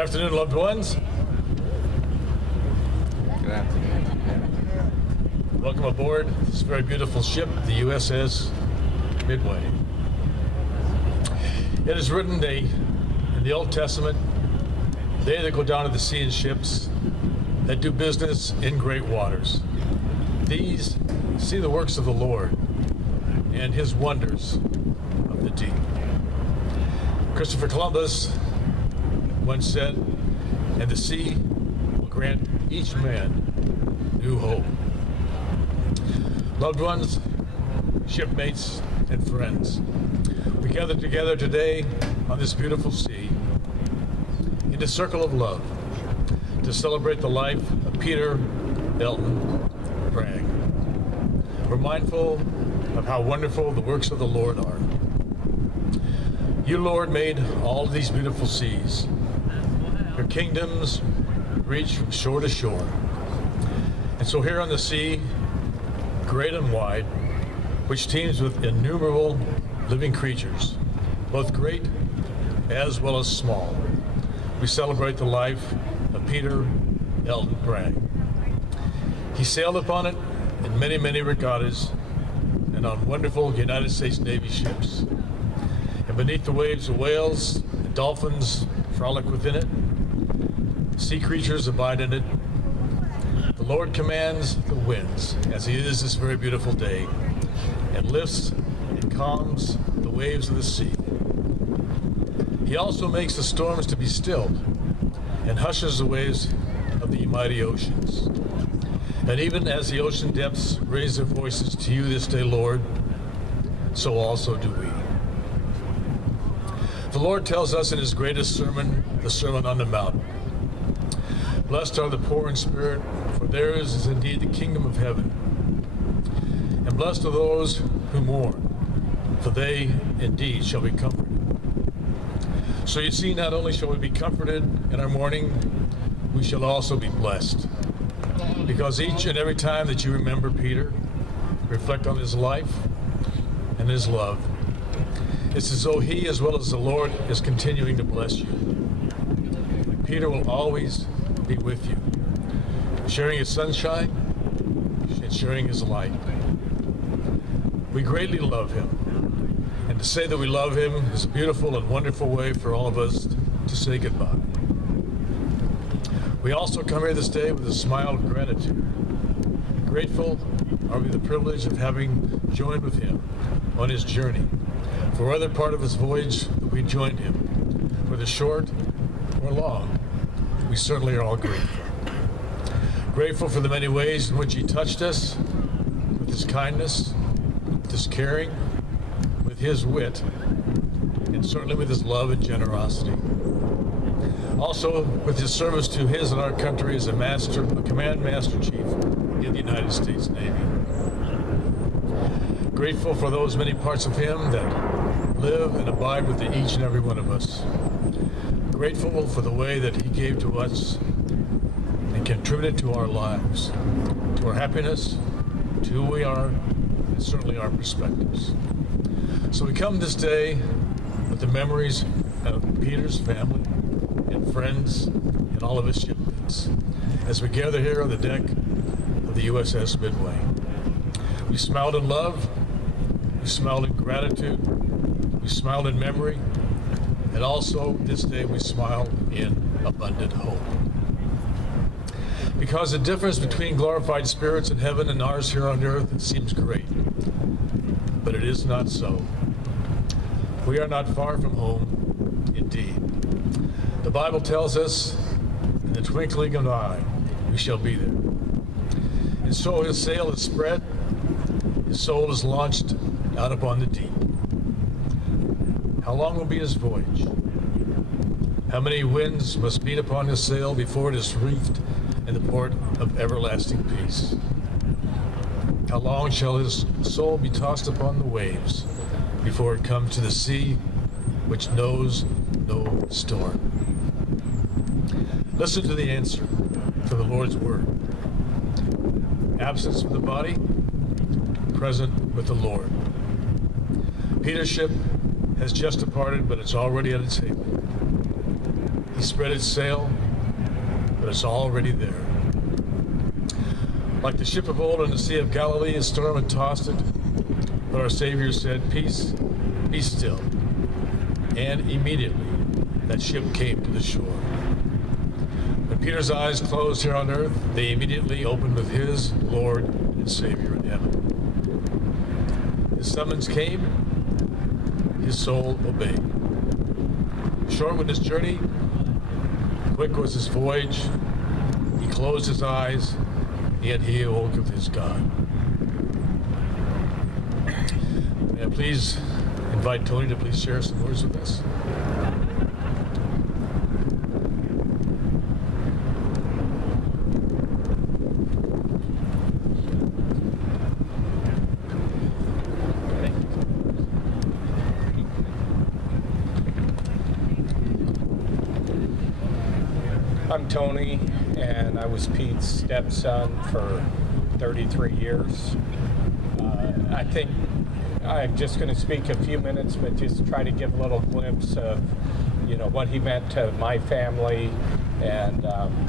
afternoon, loved ones. Good afternoon. Welcome aboard this very beautiful ship, the USS Midway. It is written in the Old Testament, they that go down to the sea in ships, that do business in great waters. These see the works of the Lord and his wonders of the deep. Christopher Columbus once said, and the sea will grant each man new hope. Loved ones, shipmates, and friends, we gather together today on this beautiful sea in a circle of love to celebrate the life of Peter Elton Bragg. We're mindful of how wonderful the works of the Lord are. You, Lord, made all of these beautiful seas. Your kingdoms reach from shore to shore. And so here on the sea, great and wide, which teems with innumerable living creatures, both great as well as small, we celebrate the life of Peter Elton Bragg. He sailed upon it in many, many regattas and on wonderful United States Navy ships. And beneath the waves of whales and dolphins frolic within it. Sea creatures abide in it. The Lord commands the winds, as he is this very beautiful day, and lifts and calms the waves of the sea. He also makes the storms to be stilled and hushes the waves of the mighty oceans. And even as the ocean depths raise their voices to you this day, Lord, so also do we. The Lord tells us in his greatest sermon, the Sermon on the Mount, blessed are the poor in spirit, for theirs is indeed the kingdom of heaven. And blessed are those who mourn, for they indeed shall be comforted. So you see, not only shall we be comforted in our mourning, we shall also be blessed. Because each and every time that you remember Peter, reflect on his life and his love, it's as though he, as well as the Lord, is continuing to bless you. Peter will always be with you, sharing his sunshine and sharing his light. We greatly love him. And to say that we love him is a beautiful and wonderful way for all of us to say goodbye. We also come here this day with a smile of gratitude. Grateful are we the privilege of having joined with him on his journey. For whether part of his voyage that we joined him, whether short or long, we certainly are all grateful. Grateful for the many ways in which he touched us with his kindness, with his caring, with his wit, and certainly with his love and generosity. Also, with his service to his and our country as a command master chief in the United States Navy. Grateful for those many parts of him that live and abide with each and every one of us. Grateful for the way that he gave to us and contributed to our lives, to our happiness, to who we are, and certainly our perspectives. So we come this day with the memories of Peter's family and friends and all of his shipmates as we gather here on the deck of the USS Midway. We smiled in love, we smiled in gratitude, we smiled in memory, and also this day we smile in abundant hope. Because the difference between glorified spirits in heaven and ours here on earth, it seems great, but it is not so. We are not far from home, indeed. The Bible tells us, in the twinkling of an eye, we shall be there. And so his sail is spread, his soul is launched out upon the deep. How long will be his voyage? How many winds must beat upon his sail before it is reefed in the port of everlasting peace? How long shall his soul be tossed upon the waves before it comes to the sea which knows no storm? Listen to the answer for the Lord's word. Absence from the body, present with the Lord. Peter's ship has just departed, but it's already at its haven. He spread its sail, but it's already there. Like the ship of old on the Sea of Galilee, a storm had tossed it, but our Savior said, "Peace, be still." And immediately, that ship came to the shore. When Peter's eyes closed here on earth, they immediately opened with his Lord and Savior in heaven. His summons came, his soul obeyed. Short was his journey, quick was his voyage. He closed his eyes, yet he awoke of his God. May I please invite Tony to please share some words with us. I'm Tony, and I was Pete's stepson for 33 years. I think I'm just going to speak a few minutes, but just try to give a little glimpse of, what he meant to my family and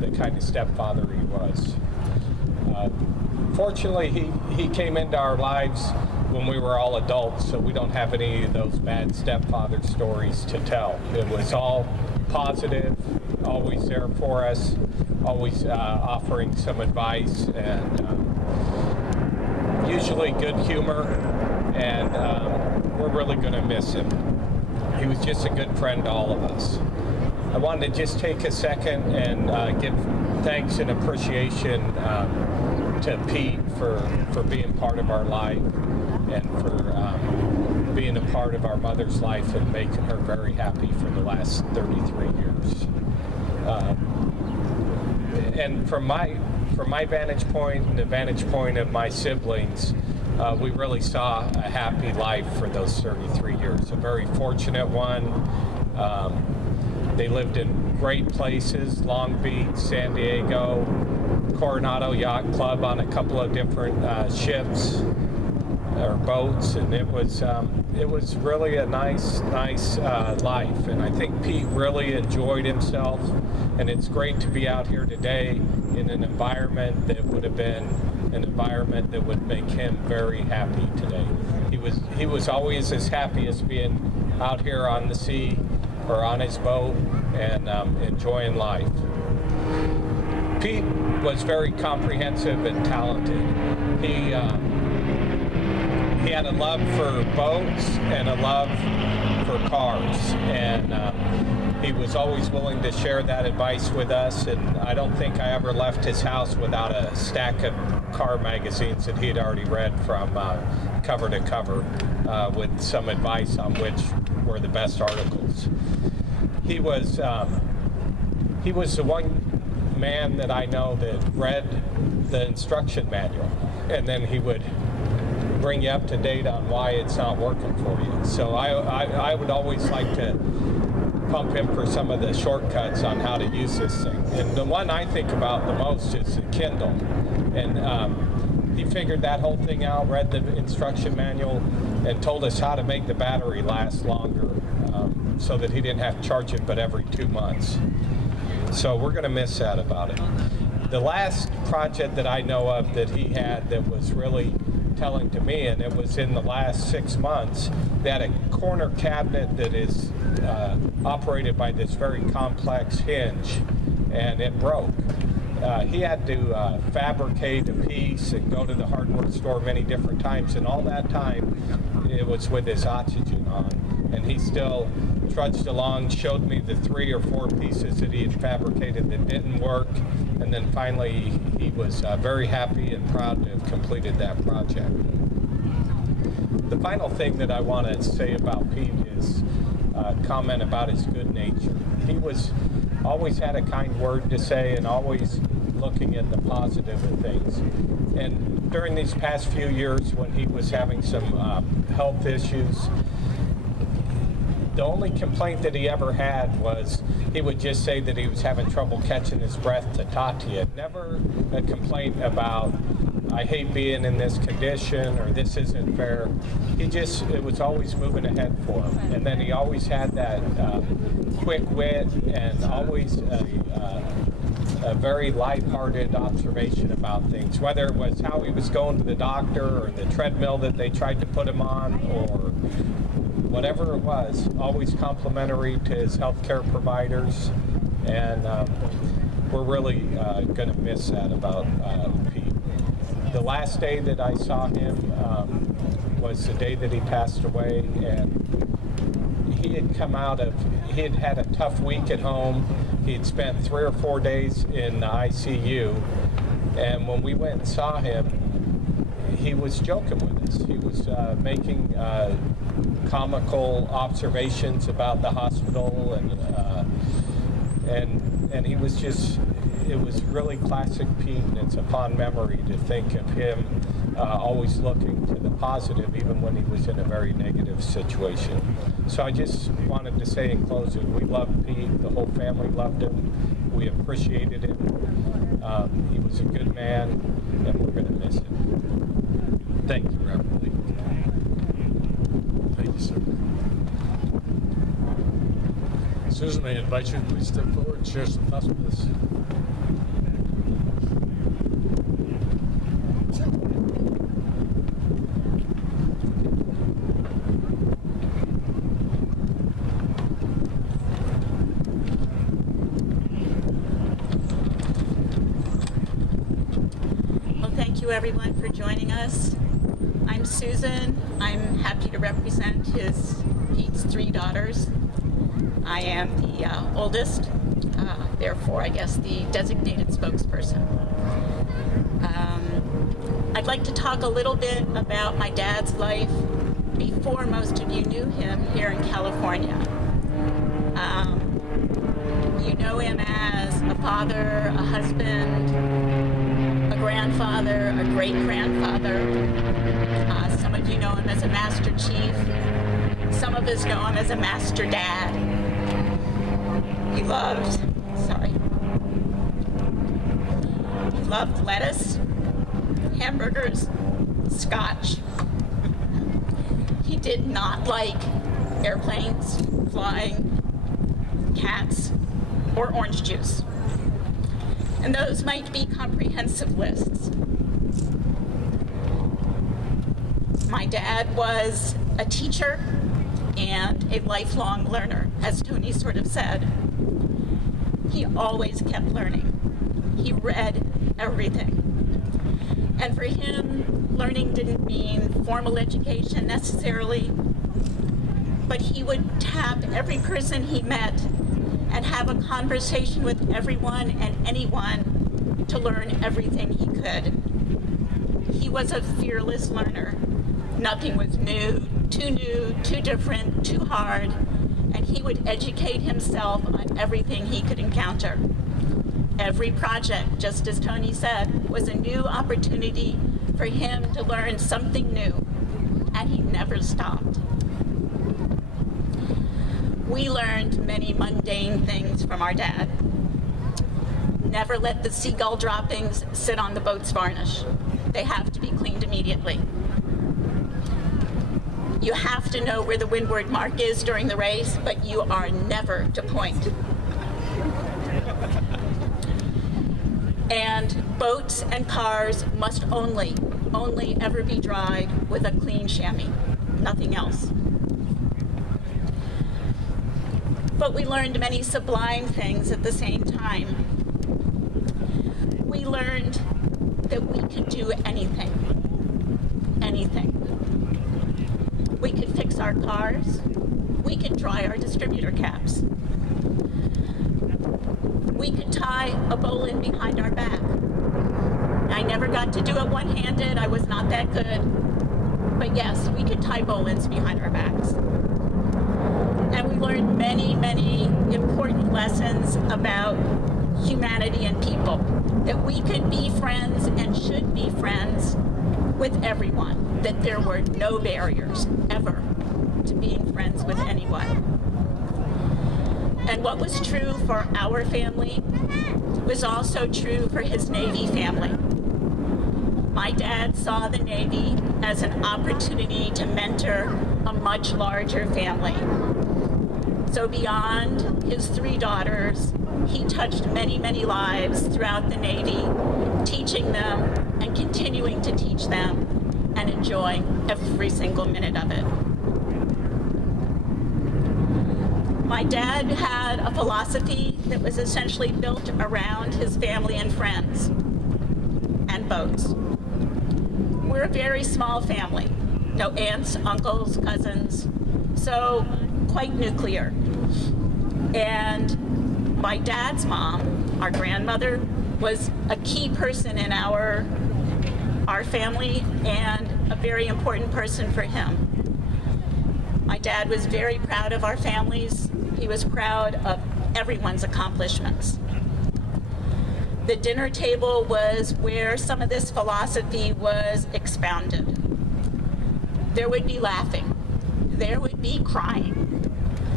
the kind of stepfather he was. Fortunately, he came into our lives when we were all adults, so we don't have any of those bad stepfather stories to tell. It was all positive, always there for us, always offering some advice, and usually good humor, and we're really going to miss him. He was just a good friend to all of us. I wanted to just take a second and give thanks and appreciation to Pete for being part of our life, and for being a part of our mother's life and making her very happy for the last 33 years. And from my vantage point and the vantage point of my siblings, we really saw a happy life for those 33 years. A very fortunate one. They lived in great places: Long Beach, San Diego, Coronado Yacht Club on a couple of different ships or boats, and it was really a nice life. And I think Pete really enjoyed himself, and it's great to be out here today in an environment that would have been an environment that would make him very happy today. He was always as happy as being out here on the sea or on his boat and enjoying life. Pete was very comprehensive and talented. He had a love for boats and a love for cars, and he was always willing to share that advice with us. And I don't think I ever left his house without a stack of car magazines that he had already read from cover to cover with some advice on which were the best articles. He was the one man that I know that read the instruction manual, and then he would bring you up to date on why it's not working for you. So I would always like to pump him for some of the shortcuts on how to use this thing. And the one I think about the most is the Kindle. And he figured that whole thing out, read the instruction manual, and told us how to make the battery last longer, so that he didn't have to charge it but every 2 months. So we're going to miss that about it. The last project that I know of that he had that was really telling to me, and it was in the last 6 months, they had a corner cabinet that is operated by this very complex hinge, and it broke. He had to fabricate a piece and go to the hardware store many different times, and all that time it was with his oxygen on, and he still trudged along, showed me the 3 or 4 pieces that he had fabricated that didn't work, and then finally he was very happy and proud to have completed that project. The final thing that I want to say about Pete is comment about his good nature. He always had a kind word to say and always looking at the positive of things. And during these past few years when he was having some health issues, the only complaint that he ever had was he would just say that he was having trouble catching his breath to talk to you. Never a complaint about I hate being in this condition, or this isn't fair. It was always moving ahead for him. And then he always had that quick wit and always a very lighthearted observation about things, whether it was how he was going to the doctor or the treadmill that they tried to put him on, or whatever it was, always complimentary to his healthcare providers. And we're really going to miss that about Pete. The last day that I saw him was the day that he passed away, and he had had a tough week at home. He had spent 3 or 4 days in the ICU, and when we went and saw him, he was joking with us. He was making comical observations about the hospital, and he was just, it was really classic Pete, and it's a fond memory to think of him always looking to the positive, even when he was in a very negative situation. So I just wanted to say in closing, we loved Pete, the whole family loved him, we appreciated him. He was a good man, and we're going to miss him. Thank you, Reverend Lee. Thank you, sir. Susan, may I invite you to please step forward and share some thoughts with us. Thank you everyone for joining us. I'm Susan. I'm happy to represent Pete's 3 daughters. I am the oldest, therefore I guess the designated spokesperson. I'd like to talk a little bit about my dad's life before most of you knew him here in California. You know him as a father, a husband, a grandfather, a great-grandfather. Some of you know him as a master chief. Some of us know him as a master dad. He loved lettuce, hamburgers, scotch. He did not like airplanes, flying, cats, or orange juice. And those might be comprehensive lists. My dad was a teacher and a lifelong learner, as Tony sort of said. He always kept learning. He read everything. And for him, learning didn't mean formal education necessarily, but he would tap every person he met and have a conversation with everyone and anyone to learn everything he could. He was a fearless learner. Nothing was new, too different, too hard, and he would educate himself on everything he could encounter. Every project, just as Tony said, was a new opportunity for him to learn something new, and he never stopped. We learned many mundane things from our dad. Never let the seagull droppings sit on the boat's varnish. They have to be cleaned immediately. You have to know where the windward mark is during the race, but you are never to point. And boats and cars must only ever be dried with a clean chamois, nothing else. But we learned many sublime things at the same time. We learned that we could do anything. We could fix our cars. We could dry our distributor caps. We could tie a bowline behind our back. I never got to do it one-handed. I was not that good. But yes, we could tie bowlines behind our backs. And we learned many, many important lessons about humanity and people. That we could be friends and should be friends with everyone. That there were no barriers, ever, to being friends with anyone. And what was true for our family was also true for his Navy family. My dad saw the Navy as an opportunity to mentor a much larger family. So beyond his 3 daughters, he touched many, many lives throughout the Navy, teaching them and continuing to teach them and enjoying every single minute of it. My dad had a philosophy that was essentially built around his family and friends and boats. We're a very small family. No aunts, uncles, cousins, so quite nuclear. And my dad's mom, our grandmother, was a key person in our family and a very important person for him. My dad was very proud of our families. He was proud of everyone's accomplishments. The dinner table was where some of this philosophy was expounded. There would be laughing. There would be crying.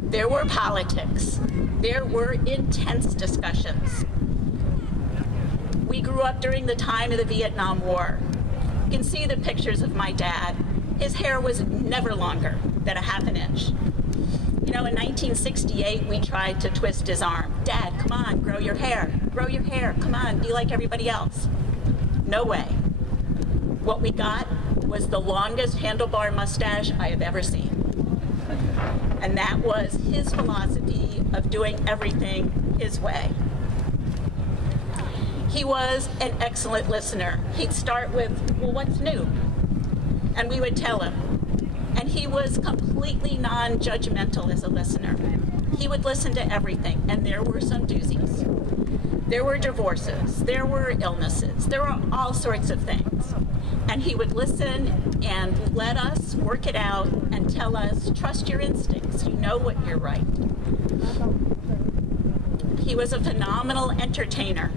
There were politics. There were intense discussions. We grew up during the time of the Vietnam War. You can see the pictures of my dad. His hair was never longer than a half an inch. You know, in 1968, we tried to twist his arm. Dad, come on, grow your hair. Grow your hair. Come on, be like everybody else. No way. What we got was the longest handlebar mustache I have ever seen. And that was his philosophy of doing everything his way. He was an excellent listener. He'd start with, well, what's new? And we would tell him. And he was completely non-judgmental as a listener. He would listen to everything, and there were some doozies. There were divorces, there were illnesses, there were all sorts of things. And he would listen and let us work it out and tell us, trust your instincts, you know what you're right. He was a phenomenal entertainer.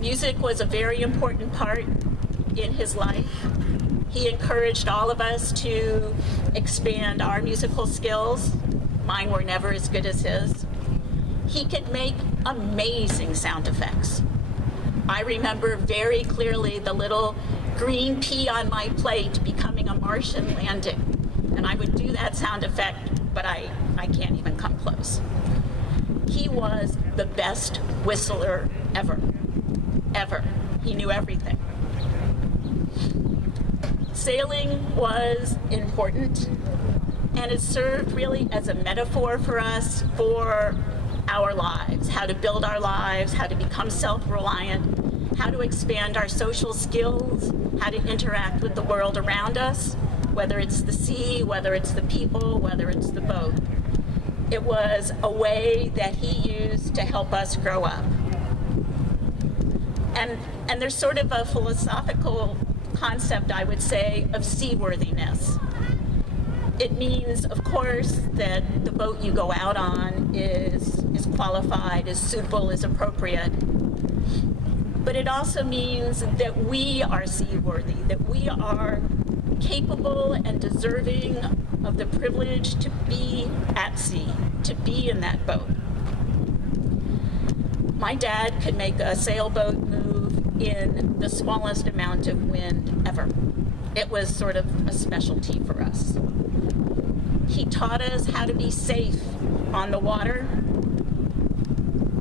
Music was a very important part in his life. He encouraged all of us to expand our musical skills. Mine were never as good as his. He could make amazing sound effects. I remember very clearly the little green pea on my plate becoming a Martian landing. And I would do that sound effect, but I can't even come close. He was the best whistler ever. Ever. He knew everything. Sailing was important, and it served really as a metaphor for us for our lives, how to build our lives, how to become self-reliant, how to expand our social skills, how to interact with the world around us, whether it's the sea, whether it's the people, whether it's the boat. It was a way that he used to help us grow up. And there's sort of a philosophical concept, I would say, of seaworthiness. It means, of course, that the boat you go out on is qualified, is suitable, is appropriate. But it also means that we are seaworthy, that we are capable and deserving of the privilege to be at sea, to be in that boat. My dad could make a sailboat move in the smallest amount of wind ever. It was sort of a specialty for us. He taught us how to be safe on the water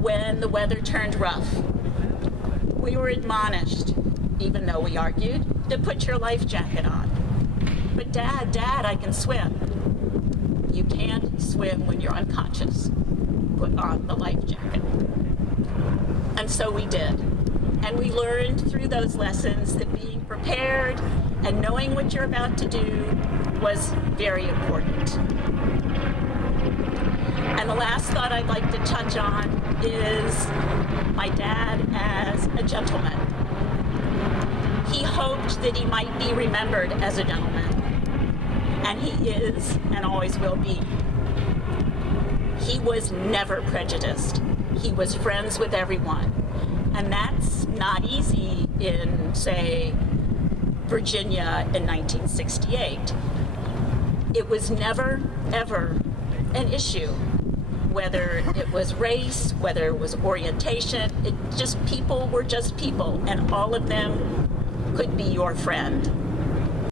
when the weather turned rough. We were admonished, even though we argued, to put your life jacket on. But Dad, I can swim. You can't swim when you're unconscious. Put on the life jacket. And so we did. And we learned through those lessons that being prepared and knowing what you're about to do was very important. And the last thought I'd like to touch on is my dad as a gentleman. He hoped that he might be remembered as a gentleman. And he is and always will be. He was never prejudiced. He was friends with everyone. And that's not easy in, say, Virginia in 1968. It was never, ever an issue whether it was race, whether it was orientation. It just people were just people, and all of them could be your friend.